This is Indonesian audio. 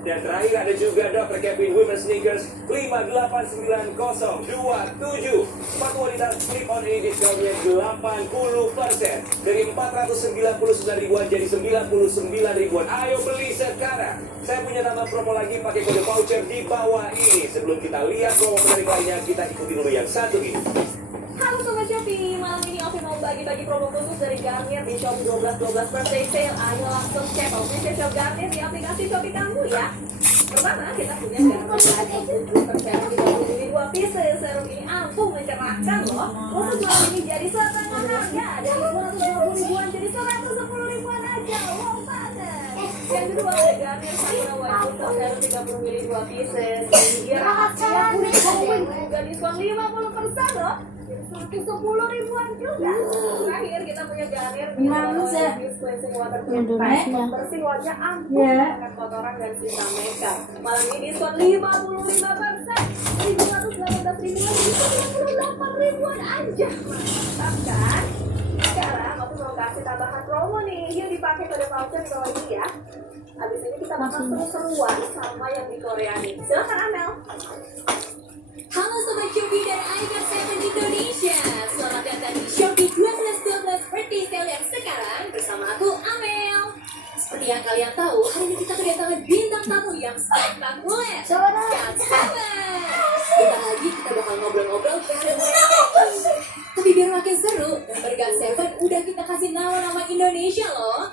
Dan terakhir ada juga Dr. Kevin Women's Sneakers 589027. Sepatu wanita slip-on ini diskonnya 80%. Dari 499 ribuan jadi 99 ribuan. Ayo beli sekarang. Saya punya tambah promo lagi pakai kode voucher di bawah ini. Sebelum kita lihat promo menarik lainnya, kita ikuti dulu yang satu ini. Halo Sobat Shopee, malam ini Ovi mau bagi-bagi promo khusus dari Garnier di Shopee 12-12 birthday sale. Ayo langsung cek official Garnier di aplikasi Shopee kamu ya. Pertama, kita punya Garnier 70% di 22 pieces. Serum ini ampuh mencerahkan loh. Untuk malam ini jadi setengah harga. Dari 220 ribuan jadi 110 ribuan aja. Wow banget. Yang kedua ada Garnier Sakura White Booster Serum 30 ml 2 pieces. Dia rahasia kuning juga diskon 50% loh. 110 ribuan juga. Terakhir kita punya Garnier cleansing water pack bersih wajah ampuh dengan kotoran dan sisa makeup. Malam ini diskon 55%. 118 ribuan jadi 98 ribuan aja. Mantap kan? Sekarang aku mau kasih tambahan promo nih. Yuk dipakai kode voucher di bawah ini ya. Habis ini kita bakal seru-seruan sama yang di Korea nih. Silakan Amel. Halo Sobat Shopee dan Icon 7 Indonesia. Selamat datang di Shopee 12-12 birthday sale yang sekarang bersama aku Amel. Seperti yang kalian tahu, hari ini kita kedatangan bintang tamu yang spektakuler. Gak sabar. Bentar lagi kita bakal ngobrol-ngobrol bareng mereka. Tapi biar makin seru, member Gag 7 udah kita kasih nama-nama Indonesia loh.